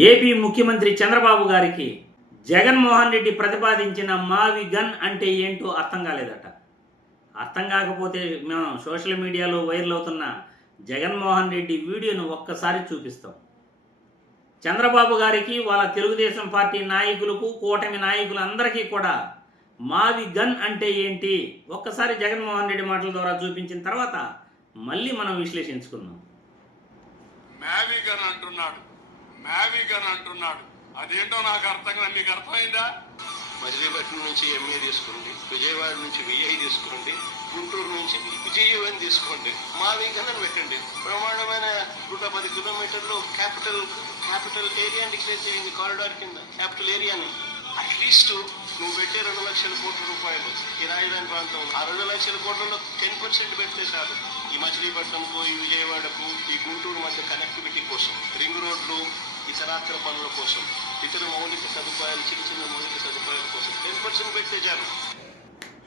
AP ముఖ్యమంత్రి చంద్రబాబు గారికి జగన్మోహన్ రెడ్డి ప్రతిపాదించిన మావి గన్ అంటే ఏంటో అర్థం కాలేదట. అర్థం కాకపోతే మేము సోషల్ మీడియాలో వైరల్ అవుతున్న జగన్మోహన్ రెడ్డి వీడియోను ఒక్కసారి చూపిస్తాం. చంద్రబాబు గారికి, వాళ్ళ తెలుగుదేశం పార్టీ నాయకులకు, కూటమి నాయకులందరికీ కూడా మావి గన్ అంటే ఏంటి ఒక్కసారి జగన్మోహన్ రెడ్డి మాటల ద్వారా చూపించిన తర్వాత మళ్ళీ మనం విశ్లేషించుకుందాం. మ్యావిగన్ అంటున్నాడు, అదేంటో నాకు నీకు అర్థమైందా? మచిలీపట్నం నుంచి ఎంఏ తీసుకోండి, విజయవాడ నుంచి విఐ తీసుకోండి, గుంటూరు నుంచి విజయవన్ తీసుకోండి, మావిగన్ అని పెట్టండి. బ్రహ్మాండమైన 110 కిలోమీటర్లు క్యాపిటల్ ఏరియా డిక్లేర్ చేయండి. కారిడార్ కింద క్యాపిటల్ ఏరియాని అట్లీస్ట్ నువ్వు పెట్టే 2 లక్షల కోట్ల రూపాయలు ఈ రాజధాని ప్రాంతంలో, ఆ 2 లక్షల కోట్లలో 10% పెడితే చాలు. ఈ మచిలీపట్నంకు, ఈ విజయవాడకు, ఈ గుంటూరు మధ్య కనెక్టివిటీ కోసం, రింగ్ రోడ్లు, ఇతరాత్ర పనుల కోసం, ఇతర మౌలిక సదుపాయాలు, చిన్న మౌలిక సదుపాయాల కోసం 10% పెడితే చాలు.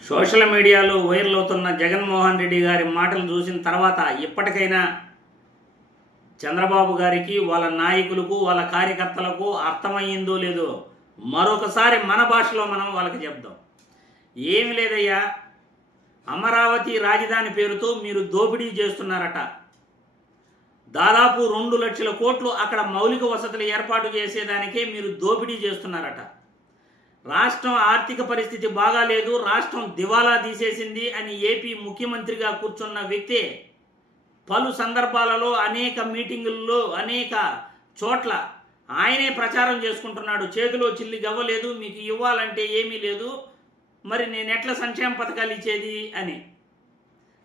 సోషల్ మీడియాలో వైరల్ అవుతున్న జగన్మోహన్ రెడ్డి గారి మాటలు చూసిన తర్వాత ఇప్పటికైనా చంద్రబాబు గారికి, వాళ్ళ నాయకులకు, వాళ్ళ కార్యకర్తలకు అర్థమయ్యిందో లేదో మరొకసారి మన భాషలో మనం వాళ్ళకి చెప్దాం. ఏమి లేదయ్యా, అమరావతి రాజధాని పేరుతో మీరు దోపిడీ చేస్తున్నారట. దాదాపు 2 లక్షల కోట్లు అక్కడ మౌలిక వసతులు ఏర్పాటు చేసేదానికే మీరు దోపిడీ చేస్తున్నారట. రాష్ట్రం ఆర్థిక పరిస్థితి బాగాలేదు, రాష్ట్రం దివాలా తీసేసింది అని ఏపీ ముఖ్యమంత్రిగా కూర్చున్న వ్యక్తే పలు సందర్భాలలో, అనేక మీటింగుల్లో, అనేక చోట్ల ఆయనే ప్రచారం చేసుకుంటున్నాడు. చేతిలో చిల్లి గవ్వలేదు, మీకు ఇవ్వాలంటే ఏమీ లేదు, మరి నేను ఎట్లా సంక్షేమ పథకాలు ఇచ్చేది అని.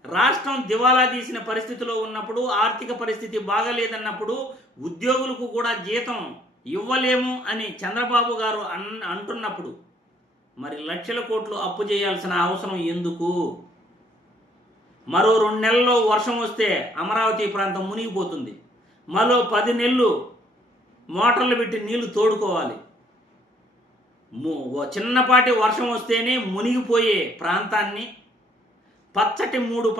రాష్ట్రం దివాలా తీసిన పరిస్థితిలో ఉన్నప్పుడు, ఆర్థిక పరిస్థితి బాగలేదన్నప్పుడు ఉద్యోగులకు కూడా జీతం ఇవ్వలేము అని చంద్రబాబు గారు అంటున్నప్పుడు మరి లక్షల కోట్లు అప్పు చేయాల్సిన అవసరం ఎందుకు? మరో 2 నెలల్లో వర్షం వస్తే అమరావతి ప్రాంతం మునిగిపోతుంది. మరో 10 నెలలు మోటార్లు పెట్టి నీళ్లు తోడుకోవాలి. చిన్నపాటి వర్షం వస్తేనే మునిగిపోయే ప్రాంతాన్ని పచ్చటి 3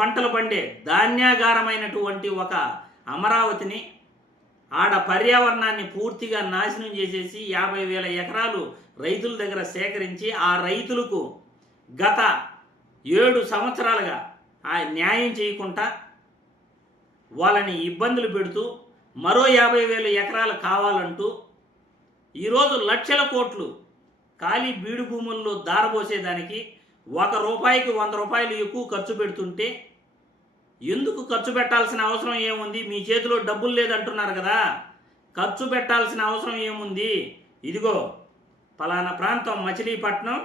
పంటలు పండే ధాన్యాగారమైనటువంటి ఒక అమరావతిని, ఆడ పర్యావరణాన్ని పూర్తిగా నాశనం చేసేసి 50,000 ఎకరాలు రైతుల దగ్గర సేకరించి ఆ రైతులకు గత 7 సంవత్సరాలుగా న్యాయం చేయకుండా వాళ్ళని ఇబ్బందులు పెడుతూ మరో 50,000 ఎకరాలు కావాలంటూ ఈరోజు లక్షల కోట్లు ఖాళీ బీడు భూముల్లో దారబోసేదానికి ₹1కి 100 రూపాయలు ఎక్కువ ఖర్చు పెడుతుంటే ఎందుకు ఖర్చు పెట్టాల్సిన అవసరం ఏముంది? మీ చేతిలో డబ్బులు లేదంటున్నారు కదా, ఖర్చు పెట్టాల్సిన అవసరం ఏముంది? ఇదిగో పలానా ప్రాంతం మచిలీపట్నం,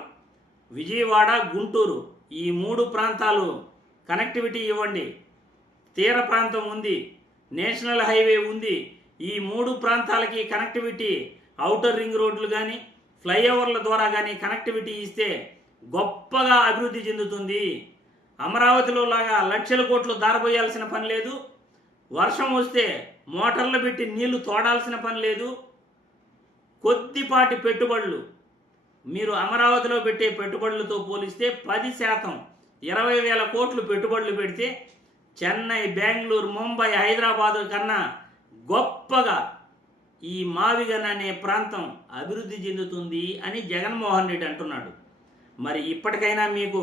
విజయవాడ, గుంటూరు, ఈ 3 ప్రాంతాలు కనెక్టివిటీ ఇవ్వండి. తీర ప్రాంతం ఉంది, నేషనల్ హైవే ఉంది. ఈ 3 ప్రాంతాలకి కనెక్టివిటీ, ఔటర్ రింగ్ రోడ్లు కానీ, ఫ్లైఓవర్ల ద్వారా కానీ కనెక్టివిటీ ఇస్తే గొప్పగా అభివృద్ధి చెందుతుంది. అమరావతిలో లాగా లక్షల కోట్లు దారబోయాల్సిన పని లేదు. వర్షం వస్తే మోటార్లు పెట్టి నీళ్లు తోడాల్సిన పని లేదు. కొద్దిపాటి పెట్టుబడులు మీరు అమరావతిలో పెట్టే పెట్టుబడులతో పోలిస్తే 10%, 20,000 కోట్లు పెట్టుబడులు పెడితే చెన్నై, బెంగళూరు, ముంబై, హైదరాబాదు కన్నా గొప్పగా ఈ మావిగన్ అనే ప్రాంతం అభివృద్ధి చెందుతుంది అని జగన్మోహన్ రెడ్డి అంటున్నాడు. మరి ఇప్పటికైనా మీకు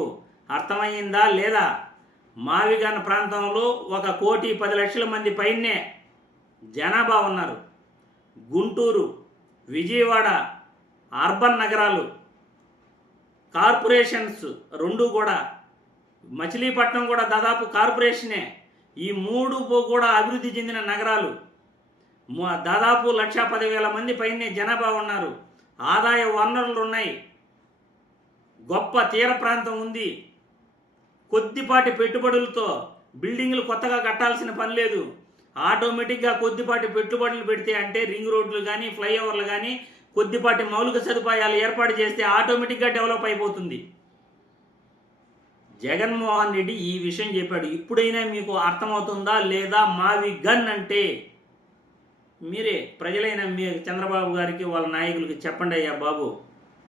అర్థమయ్యిందా లేదా? మావిగన్ ప్రాంతంలో 1,10,00,000 మంది పైనే జనాభా ఉన్నారు. గుంటూరు, విజయవాడ అర్బన్ నగరాలు, కార్పొరేషన్స్ 2 కూడా, మచిలీపట్నం కూడా దాదాపు కార్పొరేషనే. ఈ 3 కూడా అభివృద్ధి చెందిన నగరాలు. దాదాపు 1,10,000 మంది పైనే జనాభా ఉన్నారు. ఆదాయ వనరులు ఉన్నాయి. గొప్ప తీర ప్రాంతం ఉంది. కొద్దిపాటి పెట్టుబడులతో బిల్డింగ్లు కొత్తగా కట్టాల్సిన పని లేదు. ఆటోమేటిక్గా కొద్దిపాటి పెట్టుబడులు పెడితే, అంటే రింగ్ రోడ్లు కానీ, ఫ్లైఓవర్లు కానీ, కొద్దిపాటి మౌలిక సదుపాయాలు ఏర్పాటు చేస్తే ఆటోమేటిక్గా డెవలప్ అయిపోతుంది. జగన్మోహన్ రెడ్డి ఈ విషయం చెప్పాడు. ఇప్పుడైనా మీకు అర్థమవుతుందా లేదా? మావి గన్ అంటే మీరే ప్రజలైన మీ చంద్రబాబు గారికి, వాళ్ళ నాయకులకి చెప్పండి అయ్యా బాబు.